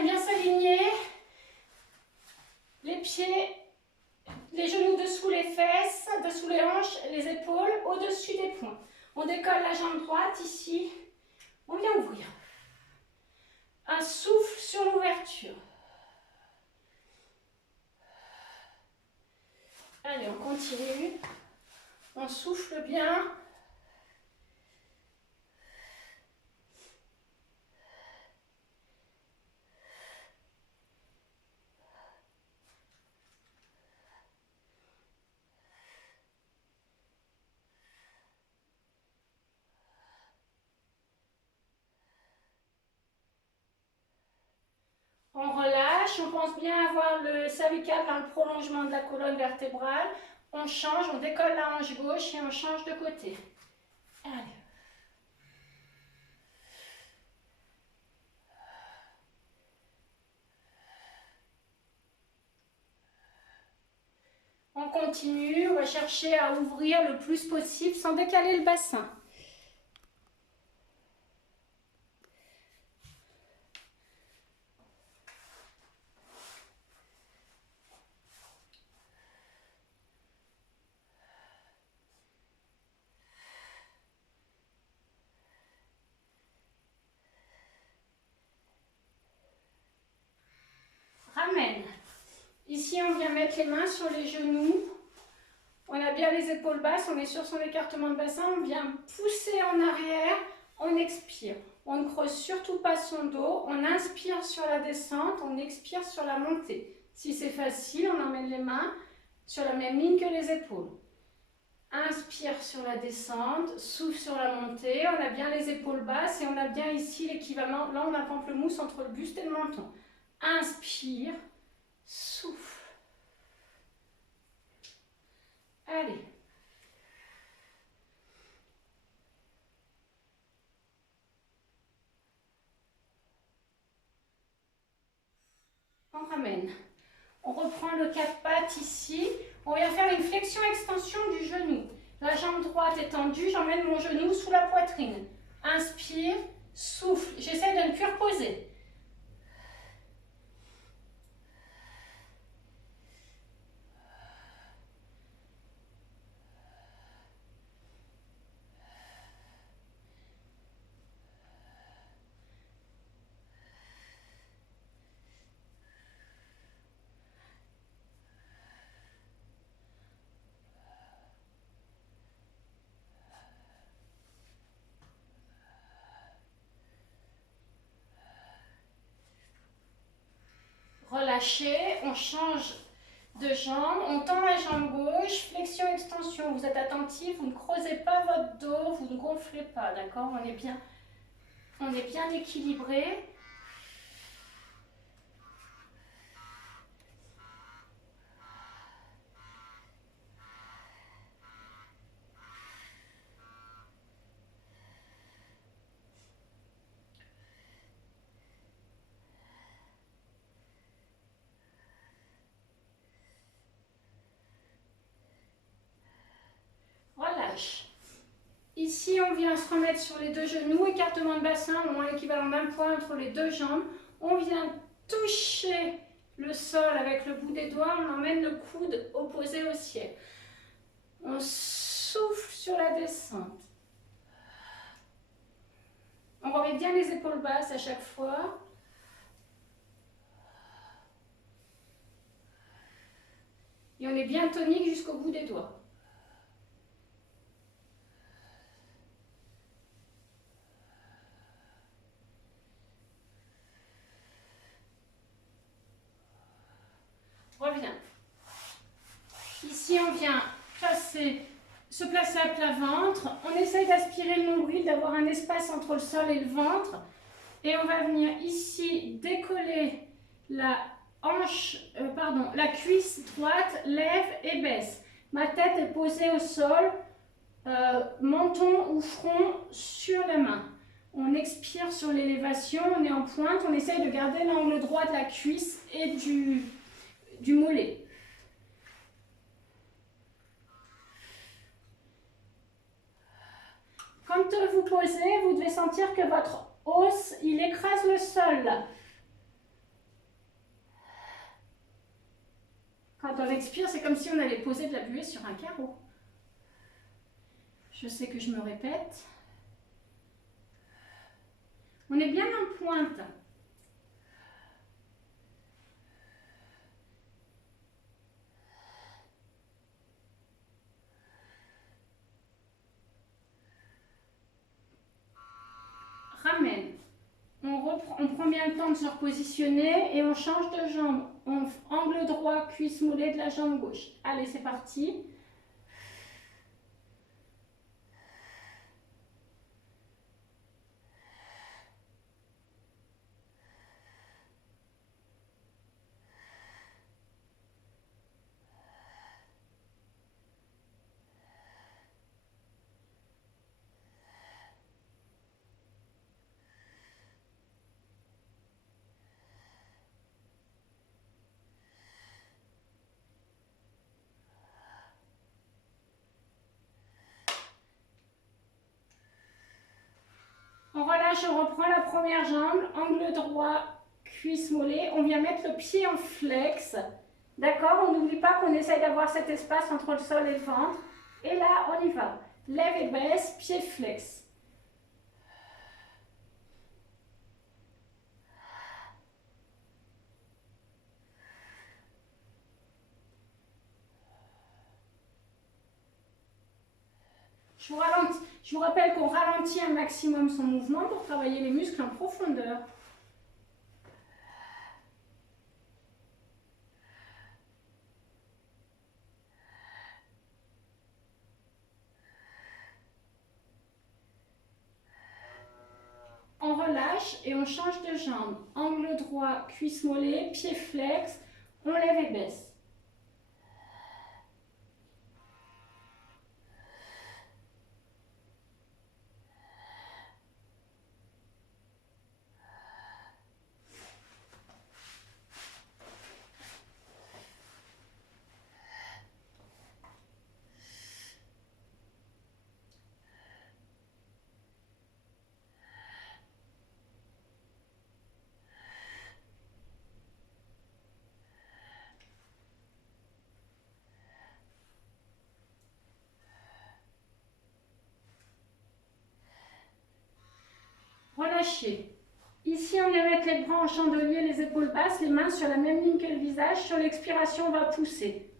vient bien s'aligner. Les pieds, les genoux dessous les fesses, dessous les hanches, les épaules, au-dessus des poings. On décolle la jambe droite ici. On vient ouvrir. Un souffle sur l'ouverture. Allez, on continue. On souffle bien. On relâche, on pense bien avoir le cervical dans le prolongement de la colonne vertébrale. On change, on décolle la hanche gauche et on change de côté. Allez. On continue, on va chercher à ouvrir le plus possible sans décaler le bassin. Ramène. Ici, on vient mettre les mains sur les genoux. On a bien les épaules basses, on est sur son écartement de bassin. On vient pousser en arrière, on expire. On ne creuse surtout pas son dos. On inspire sur la descente, on expire sur la montée. Si c'est facile, on emmène les mains sur la même ligne que les épaules. Inspire sur la descente, souffle sur la montée. On a bien les épaules basses et on a bien ici l'équivalent. Là, on a pamplemousse entre le buste et le menton. Inspire, souffle. Allez. On ramène. On reprend le quatre pattes ici. On vient faire une flexion-extension du genou. La jambe droite est tendue, j'emmène mon genou sous la poitrine. Inspire, souffle. J'essaie de ne plus reposer. Relâchez, on change de jambe, on tend la jambe gauche, flexion-extension. Vous êtes attentif, vous ne creusez pas votre dos, vous ne gonflez pas, d'accord? On est bien équilibré. Relâche. Ici, on vient se remettre sur les deux genoux, écartement de bassin, au moins l'équivalent d'un point entre les deux jambes. On vient toucher le sol avec le bout des doigts, on emmène le coude opposé au ciel. On souffle sur la descente. On remet bien les épaules basses à chaque fois. Et on est bien tonique jusqu'au bout des doigts. Reviens. Ici, on vient se placer à plat ventre. On essaye d'aspirer le nombril, d'avoir un espace entre le sol et le ventre. Et on va venir ici décoller la cuisse droite, lève et baisse. Ma tête est posée au sol, menton ou front sur la main. On expire sur l'élévation, on est en pointe, on essaye de garder l'angle droit de la cuisse et du mollet. Quand vous posez, vous devez sentir que votre os, il écrase le sol. Quand on expire, c'est comme si on allait poser de la buée sur un carreau. Je sais que je me répète. On est bien en pointe. Ramène. On prend bien le temps de se repositionner et on change de jambe. Angle droit, cuisse mollée de la jambe gauche. Allez, c'est parti. On relâche, on reprend la première jambe, angle droit, cuisse mollée. On vient mettre le pied en flex. D'accord? On n'oublie pas qu'on essaye d'avoir cet espace entre le sol et le ventre. Et là, on y va. Lève et baisse, pied flex. Je vous rappelle qu'on ralentit un maximum son mouvement pour travailler les muscles en profondeur. On relâche et on change de jambe. Angle droit, cuisse mollée, pied flex. On lève et baisse. Relâchez. Ici, on vient mettre les bras en chandelier, les épaules basses, les mains sur la même ligne que le visage. Sur l'expiration, on va pousser.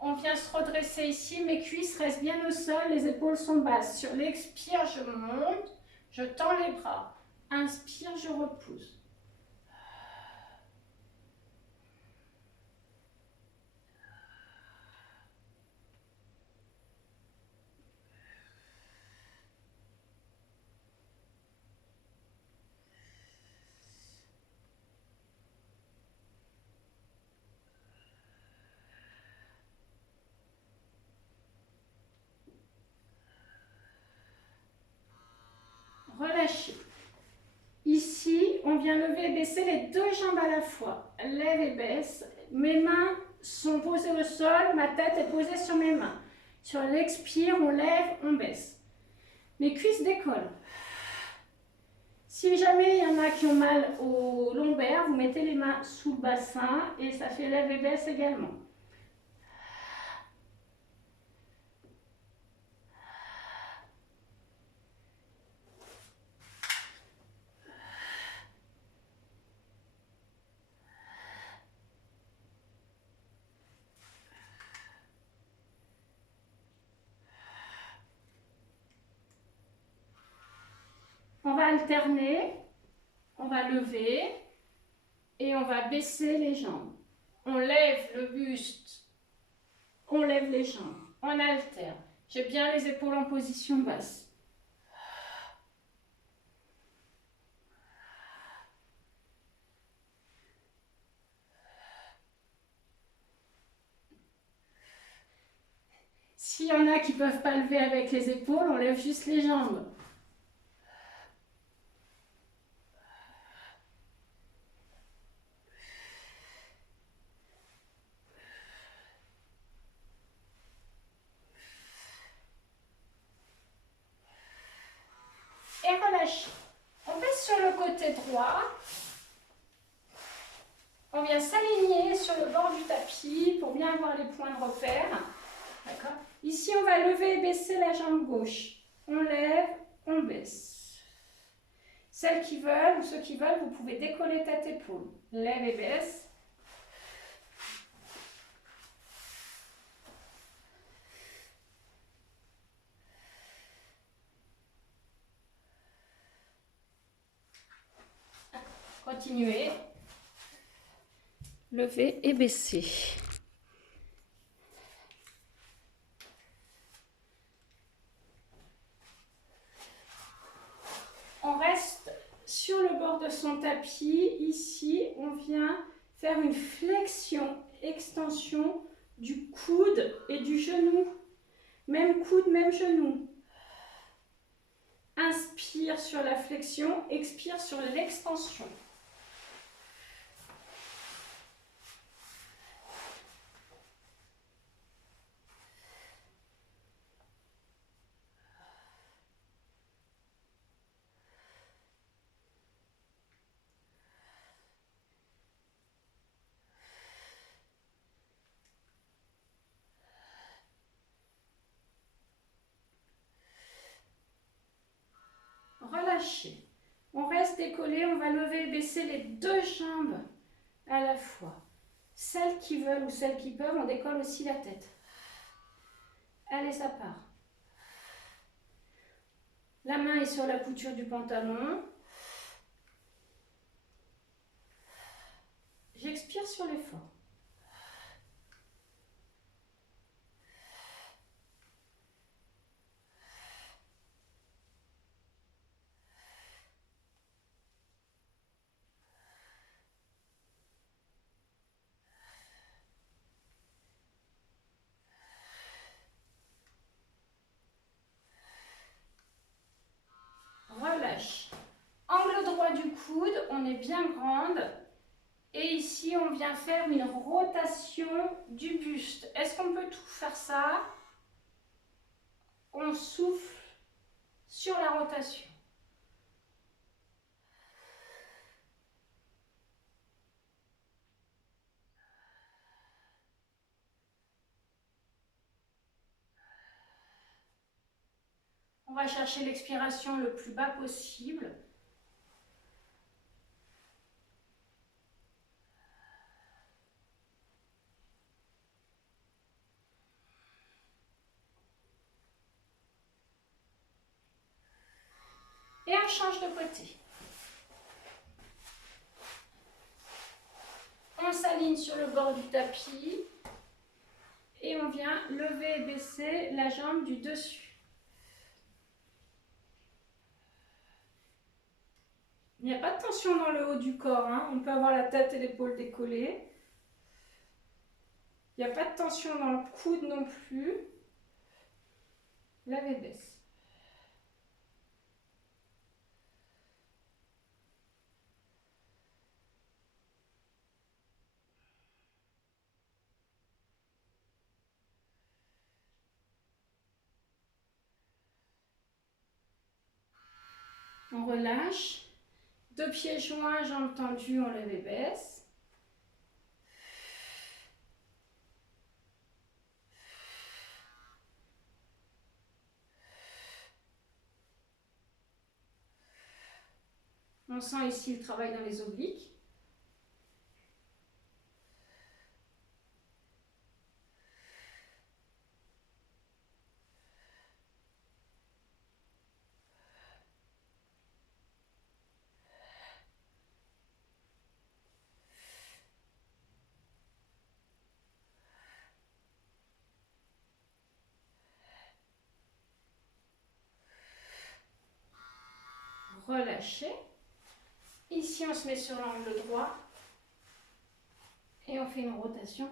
On vient se redresser ici, mes cuisses restent bien au sol, les épaules sont basses. Sur l'expire, je monte, je tends les bras. Inspire, je repousse. Relâchez. Ici, on vient lever et baisser les deux jambes à la fois. Lève et baisse. Mes mains sont posées au sol, ma tête est posée sur mes mains. Sur l'expire, on lève, on baisse. Mes cuisses décollent. Si jamais il y en a qui ont mal au lombaire, vous mettez les mains sous le bassin et ça fait lève et baisse également. On va alterner, on va lever et on va baisser les jambes. On lève le buste, on lève les jambes, on alterne. J'ai bien les épaules en position basse. S'il y en a qui ne peuvent pas lever avec les épaules, on lève juste les jambes. Et relâchez. On baisse sur le côté droit. On vient s'aligner sur le bord du tapis pour bien avoir les points de repère. D'accord. Ici, on va lever et baisser la jambe gauche. On lève, on baisse. Celles qui veulent ou ceux qui veulent, vous pouvez décoller tête épaule. Lève et baisse. Continuez. Lever et baisser. On reste sur le bord de son tapis. Ici, on vient faire une flexion, extension du coude et du genou. Même coude, même genou. Inspire sur la flexion, expire sur l'extension. Relâchez. On reste décollé, on va lever et baisser les deux jambes à la fois. Celles qui veulent ou celles qui peuvent, on décolle aussi la tête. Allez, ça part. La main est sur la couture du pantalon. J'expire sur l'effort. Relâche. Angle droit du coude, on est bien grande. Et ici, on vient faire une rotation du buste. Est-ce qu'on peut tout faire ça? On souffle sur la rotation. On va chercher l'expiration le plus bas possible. Et on change de côté. On s'aligne sur le bord du tapis. Et on vient lever et baisser la jambe du dessus. Il n'y a pas de tension dans le haut du corps. Hein. On peut avoir la tête et l'épaule décollées. Il n'y a pas de tension dans le coude non plus. Lève et baisse. On relâche. Deux pieds joints, jambes tendues, on lève et baisse. On sent ici le travail dans les obliques. Relâchez. Ici, on se met sur l'angle droit et on fait une rotation.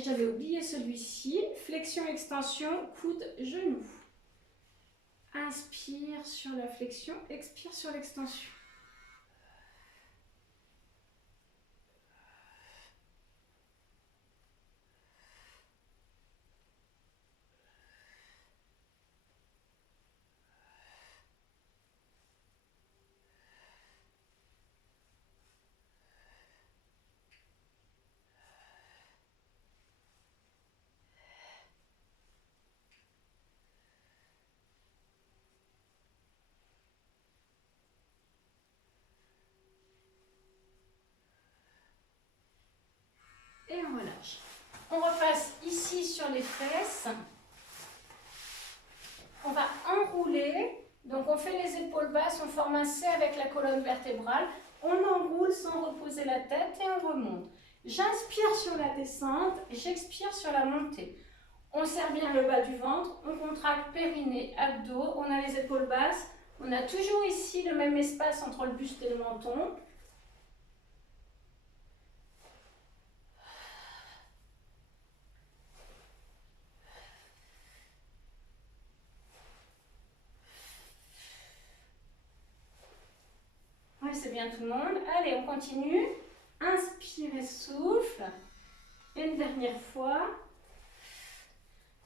Et j'avais oublié celui-ci. Flexion, extension, coude, genou. Inspire sur la flexion, expire sur l'extension. Et on relâche. On repasse ici sur les fesses. On va enrouler. Donc on fait les épaules basses, on forme un C avec la colonne vertébrale. On enroule sans reposer la tête et on remonte. J'inspire sur la descente, j'expire sur la montée. On serre bien le bas du ventre, on contracte périnée, abdos, on a les épaules basses. On a toujours ici le même espace entre le buste et le menton. Oui, c'est bien tout le monde. Allez, on continue. Inspire et souffle. Une dernière fois.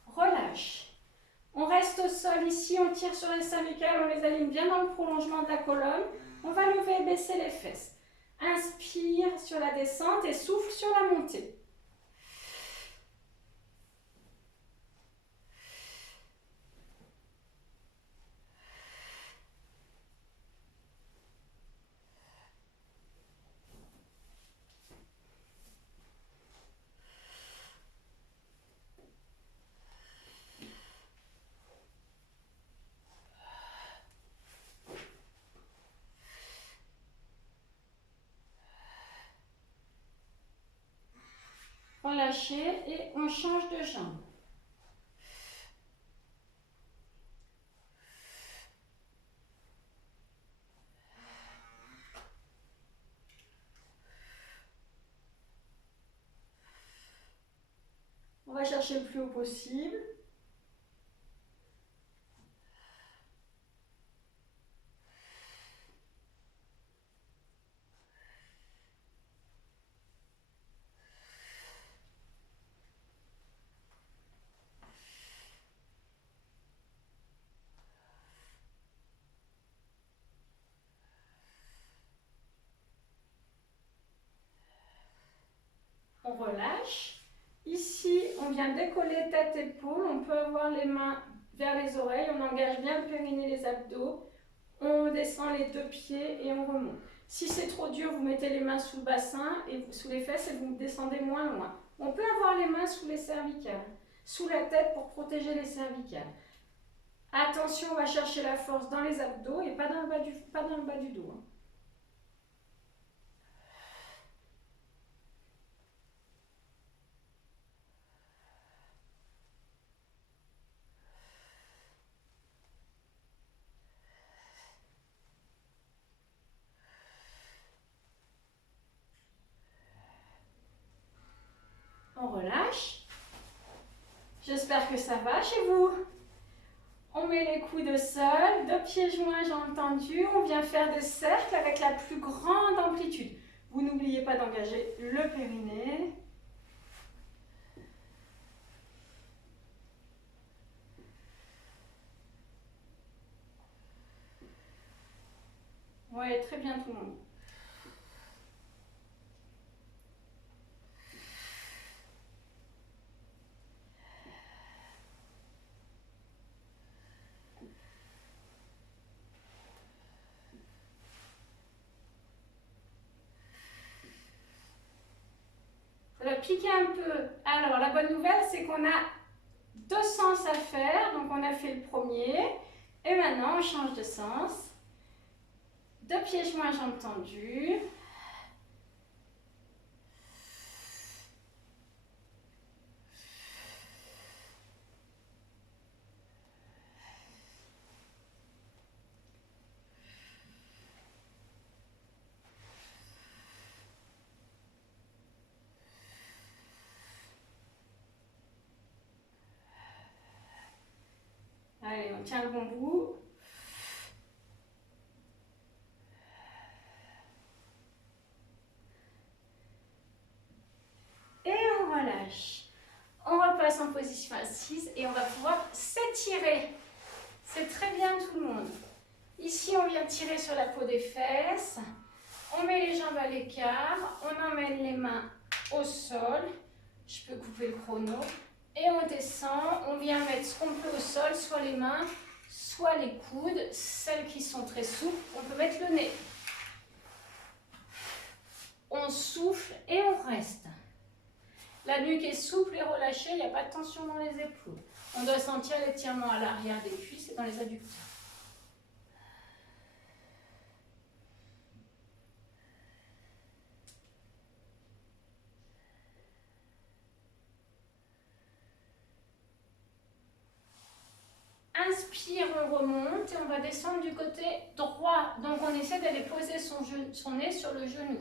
Relâche. On reste au sol ici, on tire sur les cervicales, on les aligne bien dans le prolongement de la colonne. On va lever et baisser les fesses. Inspire sur la descente et souffle sur la montée. Relâchez et on change de jambe. On va chercher le plus haut possible. On relâche. Ici, on vient décoller tête-épaule. On peut avoir les mains vers les oreilles. On engage bien le périnée, les abdos. On descend les deux pieds et on remonte. Si c'est trop dur, vous mettez les mains sous le bassin et sous les fesses et vous descendez moins loin. On peut avoir les mains sous les cervicales, sous la tête pour protéger les cervicales. Attention, on va chercher la force dans les abdos et pas dans le bas du dos. On relâche. J'espère que ça va chez vous. On met les coudes au sol, deux pieds joints, jambes tendues. On vient faire des cercles avec la plus grande amplitude. Vous n'oubliez pas d'engager le périnée. Oui, très bien tout le monde. Voilà, piquer un peu. Alors, la bonne nouvelle, c'est qu'on a deux sens à faire. Donc, on a fait le premier. Et maintenant, on change de sens. Deux pieds joints, jambes tendues. Allez, on tient le bon bout. Et on relâche. On repasse en position assise et on va pouvoir s'étirer. C'est très bien tout le monde. Ici, on vient tirer sur la peau des fesses. On met les jambes à l'écart. On emmène les mains au sol. Je peux couper le chrono. Et on descend. On vient mettre ce qu'on peut au sol, soit les mains, soit les coudes. Celles qui sont très souples, on peut mettre le nez. On souffle et on reste. La nuque est souple et relâchée, il n'y a pas de tension dans les épaules. On doit sentir l'étirement à l'arrière des cuisses et dans les adducteurs. Inspire, on remonte et on va descendre du côté droit. Donc on essaie d'aller poser son nez sur le genou.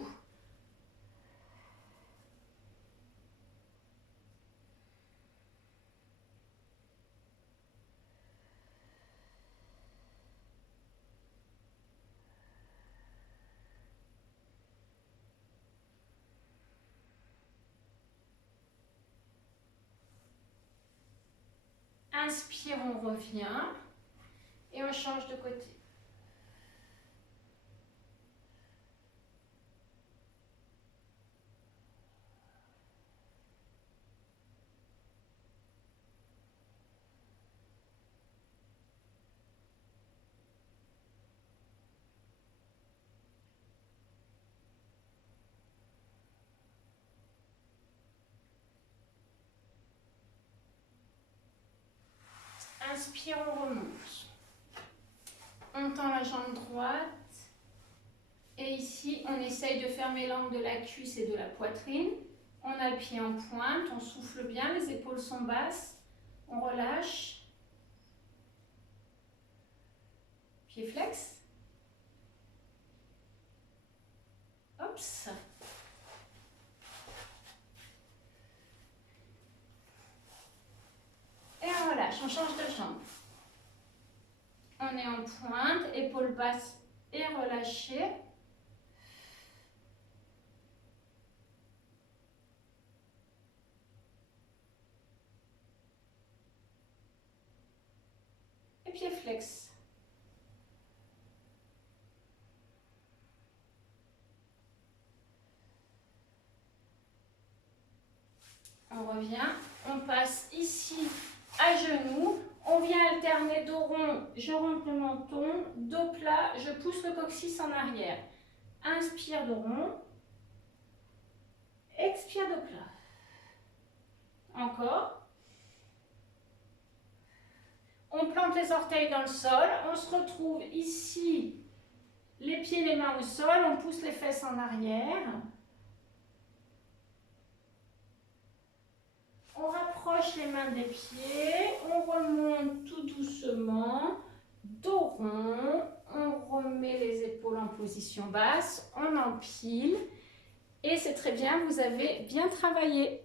Inspire, on revient et on change de côté. Inspire, on remonte. On tend la jambe droite. Et ici, on essaye de fermer l'angle de la cuisse et de la poitrine. On a le pied en pointe, on souffle bien, les épaules sont basses. On relâche. Pied flex. Hops. Et on relâche, on change de jambe. On est en pointe, épaules basses et relâchées. Et pied flex. On revient, on passe ici à genoux. On vient alterner dos rond, je rentre le menton, dos plat, je pousse le coccyx en arrière. Inspire dos rond, expire dos plat. Encore. On plante les orteils dans le sol, on se retrouve ici, les pieds, les mains au sol, on pousse les fesses en arrière. On rapproche les mains des pieds, on remonte tout doucement, dos rond, on remet les épaules en position basse, on empile et c'est très bien, vous avez bien travaillé.